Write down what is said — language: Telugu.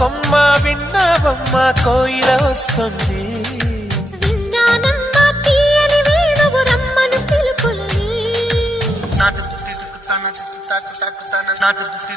కొమ్మ విన్నావమ్మ కోయిల వస్తుంది. విన్నానమ్మ తీయని వేణువు రమ్మను పిలుపులని. నాటు దుత్తి దుక్కుతాన దుత్తి తాకు తాకుతాన నాటు దుత్తి